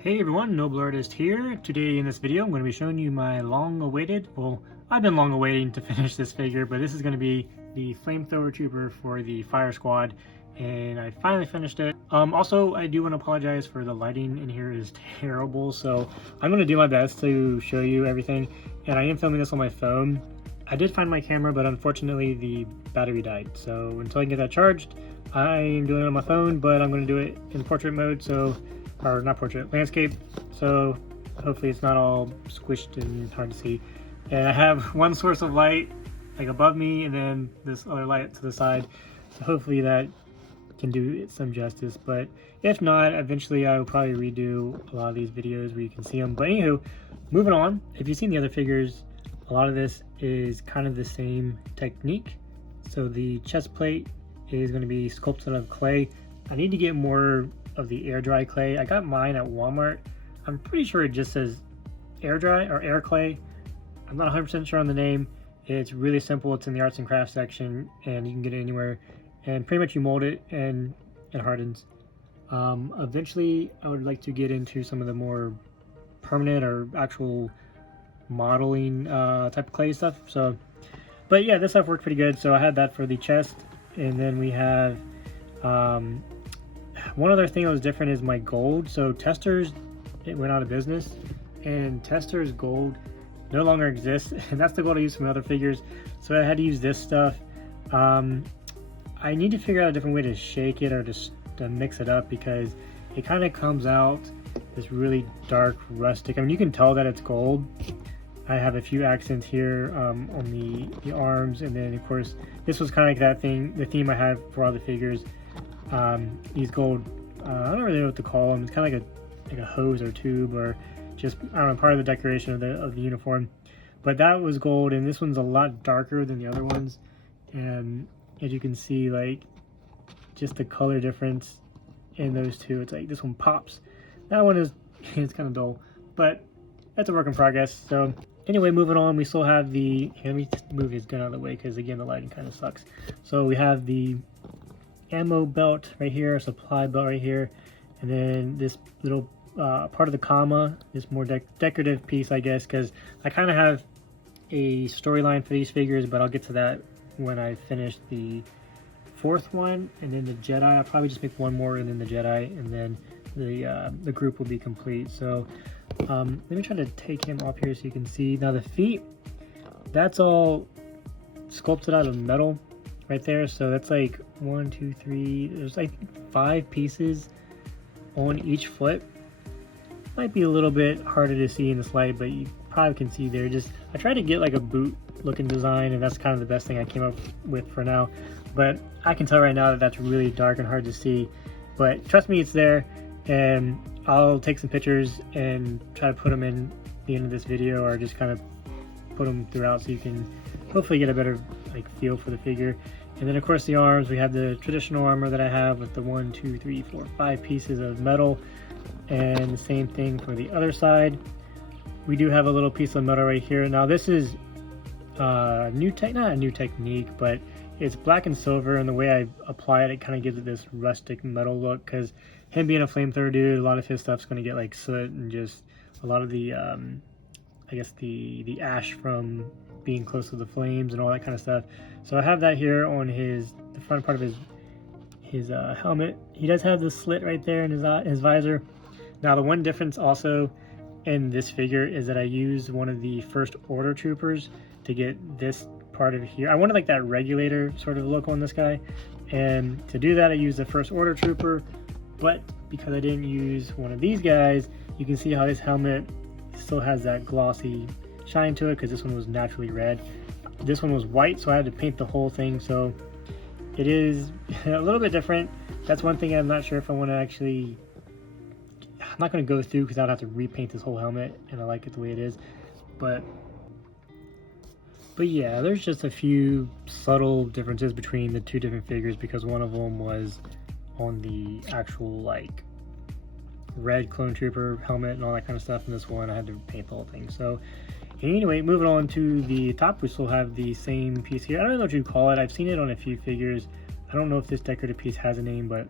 Hey everyone, Noble Artist here. Today in this video I'm going to be showing you my long-awaited, well, I've been long awaiting to finish this figure, but this is going to be the Flamethrower Trooper for the Fire Squad, and I finally finished it. Also, I do want to apologize for the lighting in here is terrible, so I'm going to do my best to show you everything, and I am filming this on my phone. I did find my camera, but unfortunately the battery died, so until I can get that charged, I am doing it on my phone, but I'm going to do it in portrait mode, or not portrait, landscape, so hopefully it's not all squished and hard to see. And I have one source of light like above me and then this other light to the side, so hopefully that can do it some justice, but if not, eventually I will probably redo a lot of these videos where you can see them. But anywho, moving on, if you've seen the other figures, a lot of this is kind of the same technique. So the chest plate is going to be sculpted out of clay. I need to get more of the air dry clay. I got mine at Walmart. I'm pretty sure it just says air dry or air clay. I'm not 100% sure on the name. It's really simple. It's in the arts and crafts section and you can get it anywhere, and pretty much you mold it and it hardens. Eventually I would like to get into some of the more permanent or actual modeling type of clay stuff. So, but yeah, this stuff worked pretty good. So I had that for the chest, and then we have one other thing that was different is my gold. So Testors, it went out of business, and Testors gold no longer exists, and that's the gold I used from other figures. So I had to use this stuff. I need to figure out a different way to shake it or to mix it up, because it kind of comes out this really dark rustic. I mean, you can tell that it's gold. I have a few accents here on the arms, and then of course this was kind of like that thing, the theme I have for all the figures. These gold, I don't really know what to call them. It's kind of like a hose or tube, or just, I don't know, part of the decoration of the uniform. But that was gold, and this one's a lot darker than the other ones. And as you can see, like, just the color difference in those two, it's like this one pops. That one is it's kind of dull, but that's a work in progress. So anyway, moving on, we still have the, let me just move his gun out of the way because again the lighting kind of sucks. So we have the ammo belt right here, supply belt right here, and then this little part of the comma, this more decorative piece, I guess, because I kind of have a storyline for these figures, but I'll get to that when I finish the fourth one. And then the Jedi, I'll probably just make one more, and then the Jedi, and then the group will be complete. So let me try to take him off here so you can see. Now the feet, that's all sculpted out of metal right there. So that's like 1, 2, 3, there's like 5 pieces on each foot. Might be a little bit harder to see in this light, but you probably can see there. Just, I tried to get like a boot looking design, and that's kind of the best thing I came up with for now. But I can tell right now that that's really dark and hard to see, but trust me, it's there. And I'll take some pictures and try to put them in the end of this video, or just kind of put them throughout so you can hopefully get a better like feel for the figure. And then of course the arms, we have the traditional armor that I have with the 1, 2, 3, 4, 5 pieces of metal, and the same thing for the other side. We do have a little piece of metal right here. Now this is not a new technique, but it's black and silver, and the way I apply it, it kind of gives it this rustic metal look, because him being a flamethrower dude, a lot of his stuff's going to get like soot and just a lot of the I guess the ash from being close to the flames and all that kind of stuff. So I have that here on the front part of his helmet. He does have the slit right there in his visor. Now the one difference also in this figure is that I used one of the first order troopers to get this part of here. I wanted like that regulator sort of look on this guy, and to do that I used the first order trooper. But because I didn't use one of these guys, you can see how this helmet still has that glossy shine to it, because this one was naturally red. This one was white, so I had to paint the whole thing. So it is a little bit different. That's one thing I'm not sure if I want to actually, I'm not going to go through, because I'd have to repaint this whole helmet, and I like it the way it is. But yeah, there's just a few subtle differences between the two different figures, because one of them was on the actual like red clone trooper helmet and all that kind of stuff, and this one I had to paint the whole thing. So anyway, moving on to the top, we still have the same piece here. I don't know what you'd call it. I've seen it on a few figures. I don't know if this decorative piece has a name, but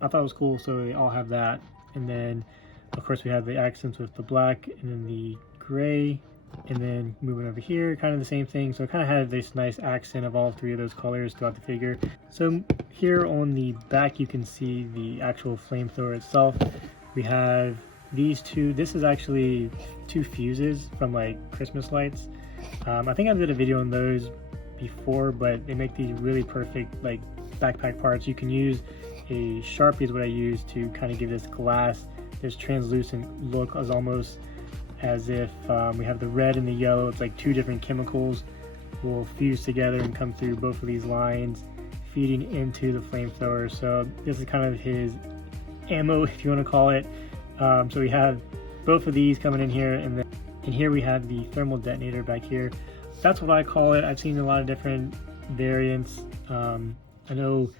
I thought it was cool, so they all have that. And then Of course, we have the accents with the black and then the gray, and then moving over here, kind of the same thing. So it kind of had this nice accent of all three of those colors throughout the figure. So here on the back, you can see the actual flamethrower itself. We have these two. This is actually two fuses from like Christmas lights. I think I did a video on those before, but they make these really perfect like backpack parts. You can use a Sharpie is what I use to kind of give this glass, this translucent look, as almost as if we have the red and the yellow. It's like two different chemicals will fuse together and come through both of these lines, feeding into the flamethrower. So this is kind of his ammo, if you want to call it. So we have both of these coming in here, and then here we have the thermal detonator back here. That's what I call it. I've seen a lot of different variants. I know,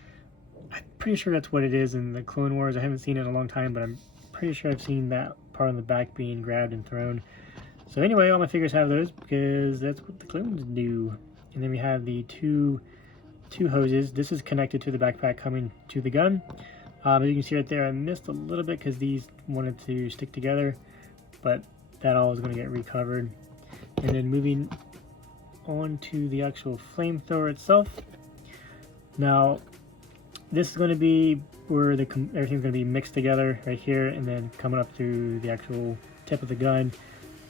I'm pretty sure that's what it is in the Clone Wars. I haven't seen it in a long time, but I'm pretty sure I've seen that part on the back being grabbed and thrown. So anyway, all my figures have those because that's what the clones do. And then we have the two hoses. This is connected to the backpack coming to the gun. As you can see right there, I missed a little bit because these wanted to stick together, but that all is going to get recovered. And then moving on to the actual flamethrower itself. Now, this is going to be where everything's going to be mixed together right here, and then coming up through the actual tip of the gun.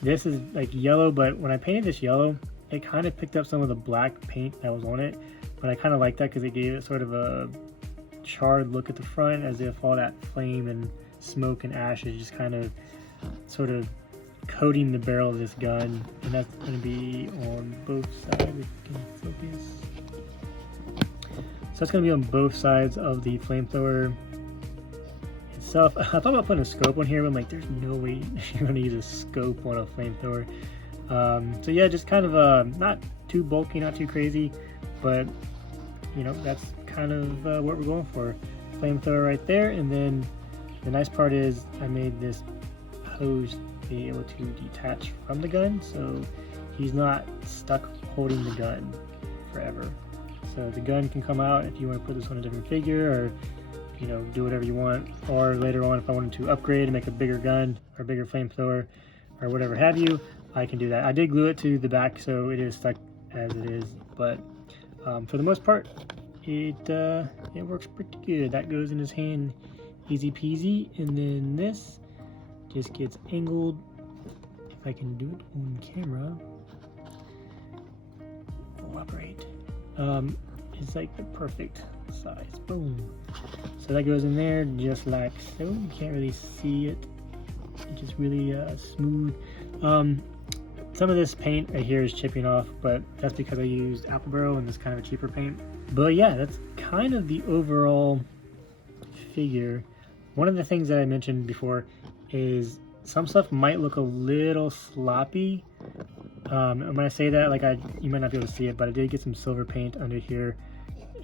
This is like yellow, but when I painted this yellow, it kind of picked up some of the black paint that was on it, but I kind of like that because it gave it sort of a charred look at the front, as if all that flame and smoke and ash is just kind of sort of coating the barrel of this gun. And that's going to be on both sides, if you can focus. So it's going to be on both sides of the flamethrower itself. I thought about putting a scope on here, but I'm like, there's no way you're going to use a scope on a flamethrower. So yeah, just kind of not too bulky, not too crazy, but you know, that's kind of what we're going for. Flamethrower right there, and then the nice part is I made this hose be able to detach from the gun, so he's not stuck holding the gun forever. So the gun can come out if you want to put this on a different figure, or you know, do whatever you want. Or later on, if I wanted to upgrade and make a bigger gun or bigger flamethrower or whatever have you, I can do that. I did glue it to the back, so it is stuck as it is, but for the most part, it works pretty good. That goes in his hand easy peasy, and then this just gets angled. If I can do it on camera, cooperate. It's like the perfect size. Boom. So that goes in there just like so. You can't really see it. It's just really smooth. Some of this paint right here is chipping off, but that's because I used Apple Barrel and this kind of a cheaper paint. But yeah, that's kind of the overall figure. One of the things that I mentioned before is some stuff might look a little sloppy. And when I say that, like you might not be able to see it, but I did get some silver paint under here,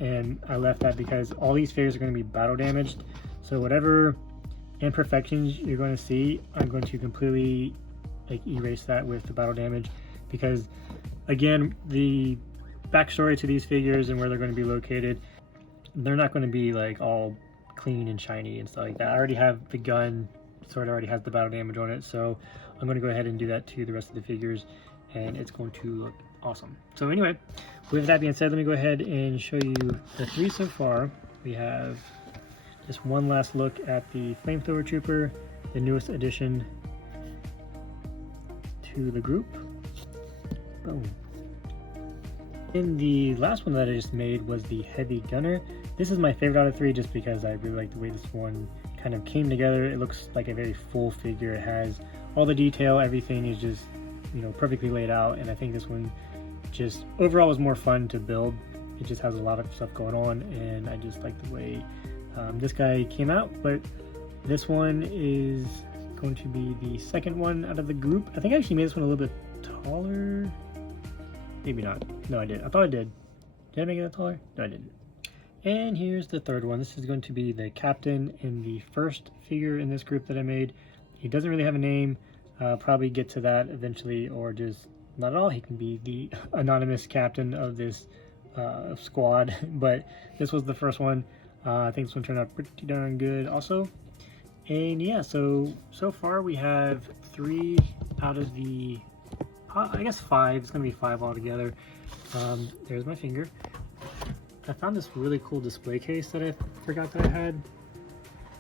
and I left that because all these figures are going to be battle damaged. So whatever imperfections you're going to see, I'm going to completely like erase that with the battle damage, because again, the backstory to these figures and where they're going to be located, they're not going to be like all clean and shiny and stuff like that. I already have the gun, sort of already has the battle damage on it, so I'm going to go ahead and do that to the rest of the figures, and it's going to look awesome. So anyway, with that being said, let me go ahead and show you the three so far. We have just one last look at the Flamethrower Trooper, the newest addition to the group. Boom. And the last one that I just made was the Heavy Gunner. This is my favorite out of three just because I really like the way this one kind of came together. It looks like a very full figure. It has all the detail, everything is just, you know, perfectly laid out, and I think this one just overall was more fun to build. It just has a lot of stuff going on, and I just like the way this guy came out. But this one is going to be the second one out of the group. I think I actually made this one a little bit taller. Maybe not. No, I did. I thought I did. Did I make it that taller? No, I didn't. And here's the third one. This is going to be the captain and the first figure in this group that I made. He doesn't really have a name. Probably get to that eventually, or just not at all. He can be the anonymous captain of this squad. But this was the first one. I think this one turned out pretty darn good also. And yeah, so far we have 3 out of the, I guess 5. It's gonna be 5 altogether. There's my finger. I found this really cool display case that I forgot that I had.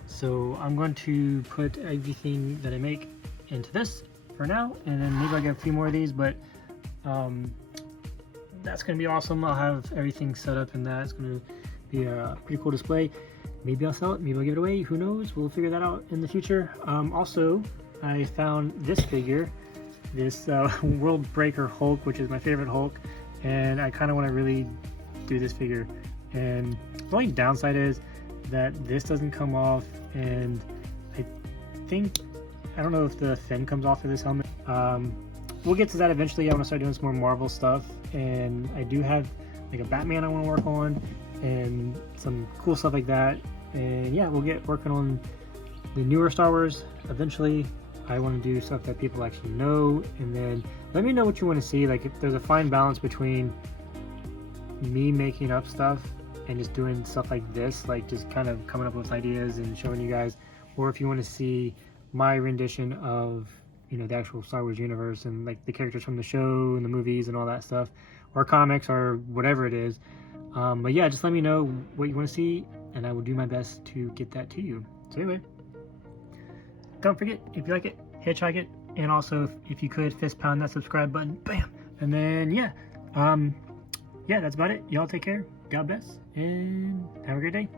So I'm going to put everything that I make into this for now, and then maybe I'll get a few more of these, but that's gonna be awesome. I'll have everything set up in that. It's gonna be a pretty cool display. Maybe I'll sell it, maybe I'll give it away, who knows? We'll figure that out in the future. Also, I found this figure, this World Breaker Hulk, which is my favorite Hulk, and I kind of want to really do this figure. And the only downside is that this doesn't come off, and I don't know if the fin comes off of this helmet. We'll get to that eventually. I want to start doing some more Marvel stuff, and I do have like a Batman I want to work on and some cool stuff like that. And yeah, we'll get working on the newer Star Wars eventually. I want to do stuff that people actually know, and then let me know what you want to see. Like, if there's a fine balance between me making up stuff and just doing stuff like this, like just kind of coming up with ideas and showing you guys, or if you want to see my rendition of, you know, the actual Star Wars universe and like the characters from the show and the movies and all that stuff, or comics or whatever it is. But yeah, just let me know what you want to see, and I will do my best to get that to you. So anyway, don't forget, if you like it, hitchhike it, and also if you could fist pound that subscribe button, bam. And then yeah, yeah, that's about it. Y'all take care, God bless, and have a great day.